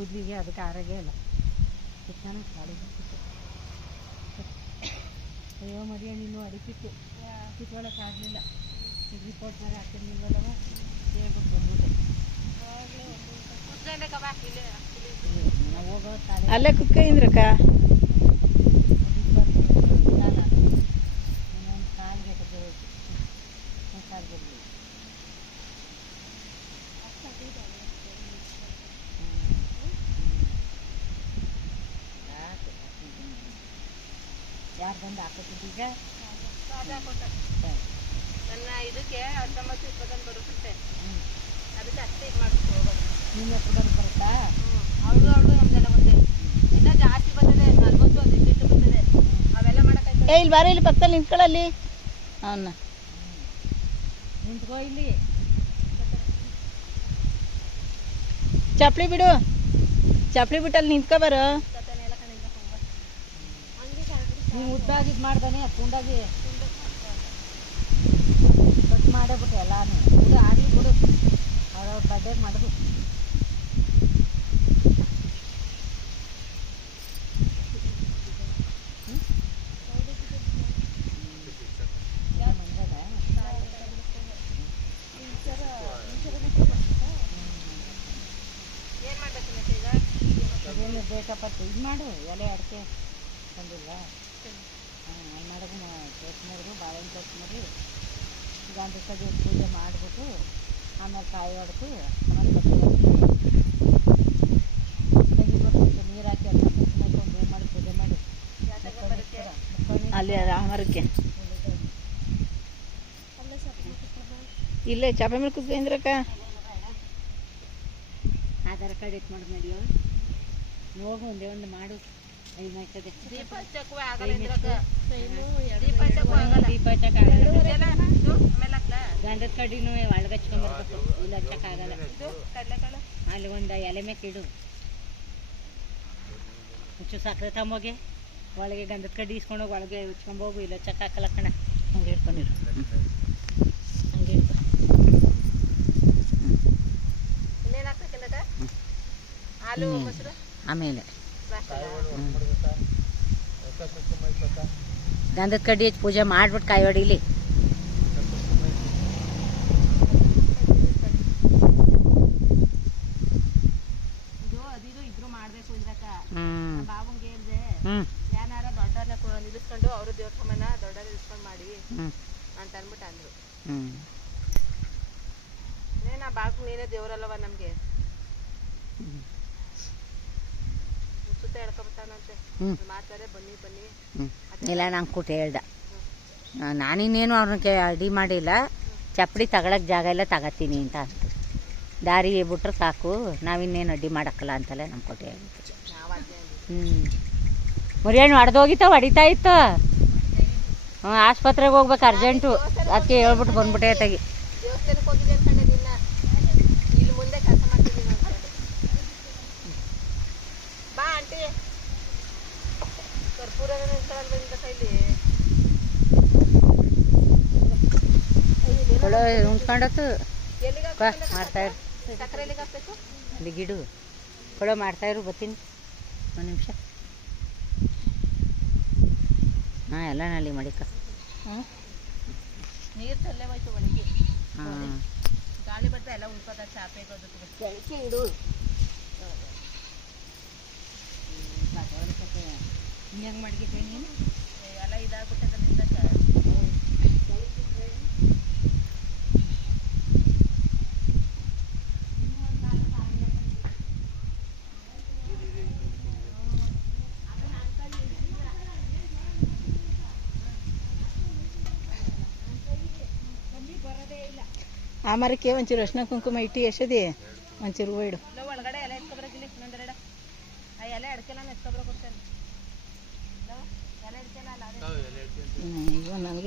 ಬುದ್ಧಿಗೆ ಅದಕ್ಕೆ ಆರೋಗ್ಯ ಇಲ್ಲ ಚೆನ್ನಾಗಿ ಗಾಳಿ ಬರ್ತಿತ್ತು. ಅಯ್ಯೋ ಮರಿಯ ನೀನು ಅಡಿಕಿತ್ತು ಕಿತ್ಕೊಳ್ಳೋಕ್ಕಾಗಲಿಲ್ಲ. ರಿಪೋರ್ಟ್ ಮೇಲೆ ಹಾಕಿರ್ಲಿಲ್ವಲ್ಲವ ಹೇಳ್ಬಿಟ್ಟು ಬಂದ್ಬಿಟ್ಟೆ. ಹೋಗೋ ಅಲ್ಲೇ ಕುತ್ಕೊಂಡ್ರಕ್ಕ ಇನ್ನೊಂದು ಕಾಲಿಗೆ ಹೋಯ್ತು ಕಾಲು ಬರಲಿಲ್ಲ. ಯಾರು ಬಂದು ಹಾಕೋತಿದ್ದೀಗ ನನ್ನ ಇದಕ್ಕೆ 19-20 ಬರುತ್ತೆ. ಅದಕ್ಕೆ ಅಷ್ಟೇ ಇದು ಮಾಡ್ಬಿಟ್ಟು ಹೋಗೋದು. ನೀನು ಎప్పుడు ಬರುತ್ತಾ? ಅವಳು ನಮ್ದೆಲ್ಲ ಒಂದೇ. ಇನ್ನೂ ಜಾಸ್ತಿ ಬರ್ತದೆ, 40-18 ಬರ್ತದೆ. ಅವೆಲ್ಲ ಮಾಡೋಕ್ಕಾಯ್ತು. ಇಲ್ಲಿ ಬಾರ, ಇಲ್ಲಿ ಪಕ್ಕದಲ್ಲಿ ನಿಂತ್ಕೊಳ್ಳಲ್ಲಿ ಅವನ್ನ ನಿಂತ್ಕೋ ಇಲ್ಲಿ. ಚಪ್ಪಲಿ ಬಿಡು, ಚಪ್ಪಲಿ ಬಿಟ್ಟು ಅಲ್ಲಿ ನಿಂತ್ಕೊಬಾರು. ನೀವು ಉದ್ದಾಗಿದ್ದು ಮಾಡ್ದಾನೆ ತುಂಡಾಗಿ ಕಟ್ ಮಾಡೇ ಬಿಟ್ಟು ಎಲ್ಲಾನು ಇದು ಆಗಲಿ ಬಿಡು. ಅವ್ರವ್ರ ಬಡ್ಡೆ ಮಾಡೋದು. ಅದೇನು ಬೇಕಪ್ಪ ಇದು ಮಾಡು. ಎಲೆ ಅಡಿಕೆ ತಂದಿಲ್ಲ ಅಲ್ಲಿ ಮಾಡೋದು ಟೇಸ್ಟ್ ಮಾಡಿದ್ರು ಬಾಳೆಹಣ್ಣು ಟೇಸ್ಟ್ ಮಾಡಿ ಗಂಧದ ಕಡ್ಡಿ ಪೂಜೆ ಮಾಡಿಬಿಟ್ಟು ಆಮೇಲೆ ಕಾಯಿ ಹೊಡೆದು ಆಮೇಲೆ ತೆಗಿಬೇಕು. ನೀರು ಹಾಕಿ ಅನ್ನ ಕುತ್ಕೊಂಡು ಹೂ ಮಾಡಿ ಪೂಜೆ ಮಾಡಿ ಅಲ್ಲಿ ರಾಮರಕ್ಕೆ ಇಲ್ಲೇ ಚಾಪೆ ಮೇಲೆ ಕುತ್ಕೊಂಡ್ರಕ್ಕ. ಆಧಾರ್ ಕಾರ್ಡ್ ಇಟ್ಟು ಮಾಡೋದು ನಡಿಯೋ ನೋಡು. ಒಂದೇ ಒಂದು ಮಾಡು. ಐದು ಆಯ್ತದೆ. ದೀಪ ಗಂಧದ ಕಡ್ಡಿನೂ ಒಳಗೆ ಹಚ್ಕೊಂಡ್ಬರ್ಬೇಕು. ಇಲ್ಲಿ ಹಚ್ಚಕ್ಕಾಗಲ್ಲ. ಅಲ್ಲಿ ಒಂದು ಎಲೆ ಮೇಲೆ ಇಡು. ಹುಚ್ಚು ಸಕ್ಕರೆ ತಮ್ಮೋಗೆ ಒಳಗೆ ಗಂಧದ ಕಡ್ಡಿ ಇಸ್ಕೊಂಡೋಗಿ ಒಳಗೆ ಹಚ್ಕೊಂಬೋಗು. ಇಲ್ಲ ಹಚ್ಚಕ್ಕಾಗಲ್ಲ ಕಣ. ಹಂಗೆ ಇಟ್ಕೊಂಡಿರು. ಹಂಗೆ ಇಟ್ಕೊ. ಆಮೇಲೆ ಗಂಧದ ಕಡ್ಡಿ ಹಚ್ಚಿ ಪೂಜೆ ಮಾಡ್ಬಿಟ್ಟು ಕಾಯಿ ಹೊಡಿಲಿ. ಇಬ್ರು ಮಾಡ್ಬೇಕು ಇದ್ರಕ್ಕ. ಬಾವಂಗೆ ಹೇಳ್ದೆ ಏನಾರ ದೊಡ್ಡವ್ರನ್ನ ನಿಲ್ಲಿಸ್ಕೊಂಡು ಅವರು ದೇವ್ರ ಸಾಮಾನ ದೊಡ್ಡವ್ರ ನಿಲ್ಲಿಸ್ಕೊಂಡು ಮಾಡಿ ಅಂತ ಅಂದ್ಬಿಟ್ಟು ಅಂದ್ರು. ನಾ ಬಾಬು ನೀನೇ ದೇವ್ರಲ್ಲವ ನಮ್ಗೆ ಸುತ್ತ ಹೇಳ್ಕೊಬತ್ತಾನಂತೆ ಮಾತಾರೆ. ಬನ್ನಿ ಬನ್ನಿ ಇಲ್ಲ ನಂಗೆ ಕೂಟ ಹೇಳ್ದ. ನಾನಿನ್ನೇನು ಅವ್ರನ್ನ ಅಡಿ ಮಾಡಿಲ್ಲ. ಚಪ್ಪಡಿ ತಗೊಳಕ್ಕೆ ಜಾಗ ಇಲ್ಲ, ತಗೋತೀನಿ ಅಂತ ಅಂತ. ದಾರಿ ಬಿಟ್ರೆ ಸಾಕು, ನಾವಿನ್ನೇನು ಅಡ್ಡಿ ಮಾಡೋಕ್ಕಲ್ಲ ಅಂತಲೇ ನಮ್ಮ ಕೊಟ್ಟೆ ಹೇಳಿತ್ತು. ಮುರಿಯಣ್ಣು ಹೊಡೆದೋಗಿತ್ತಾವ, ಹೊಡಿತಾ ಇತ್ತು. ಆಸ್ಪತ್ರೆಗೆ ಹೋಗ್ಬೇಕು ಅರ್ಜೆಂಟು. ಅದಕ್ಕೆ ಹೇಳ್ಬಿಟ್ಟು ಬಂದ್ಬಿಟ್ಟೆ ತೆಗಿ. ದೇವಸ್ಥಾನಕ್ಕೆ ಹೋಗಿದ್ದೆ ಅನ್ಕೊಂಡೆ ನಿನ್ನ. ಇಲ್ಲಿ ಮುಂದೆ ಕೆಲಸ ಮಾಡ್ತಿದ್ದೀನಿ ಬಾ ಆಂಟಿ. ಕರ್ಪೂರ ನಿಂತ್ಕೊಳ್ಳೋದ್ರಿಂದ ಕೈಲಿ ಉಣ್ಕೊಂಡತ್ತು ಮಾಡ್ತಾಯಿರು. ಸಕ್ಕರೆ ಎಲ್ಲಿಗೆ ಹಾಕ್ಬೇಕು? ಅಲ್ಲಿ ಗಿಡು ಕೊಡೋ ಮಾಡ್ತಾಯಿರು. ಬರ್ತೀನಿ ಒಂದು ನಿಮಿಷ. ಹಾಂ ಎಲ್ಲ ನಲ್ಲಿ ಮಡಿಕ. ನೀರು ತಲ್ಲೇ ಹೋಯ್ತು ಒಳಗೆ. ಗಾಳಿ ಬರ್ತಾ ಎಲ್ಲ ಉಳ್ಕೋದ ಚಾಪೆ ಬೆಳಗ್ಗೆ ಇಡು. ಹೆಂಗೆ ಮಡಗಿದ್ದೆ ನೀನು? ಎಲ್ಲ ಇದಾಗ್ಬಿಟ್ಟದ ನಿಂದಕ್ಕೆ. ಆ ಮರಕ್ಕೆ ಒಂಚೂರು ಅರ್ಶಿನ ಕುಂಕುಮ ಇಟ್ಟು ಎಷ್ಟದಿ ಒಂಚೂರು ಹೂವು ಇಡು. ಒಳಗಡೆ ಎಲೆ ಎತ್ಕೊಬರಗಿಲ್ಲ ಇನ್ನೊಂದೆರಡ ಆ ಎಲೆ ಅಡ್ಕೆಲ್ಲ ಎತ್ಕೊಬರ ಕೊಡ್ತೇನೆ. ಎಲೆ ಅಡ್ಕೆಲ್ಲ ಅಲ್ಲ ನನಗೆ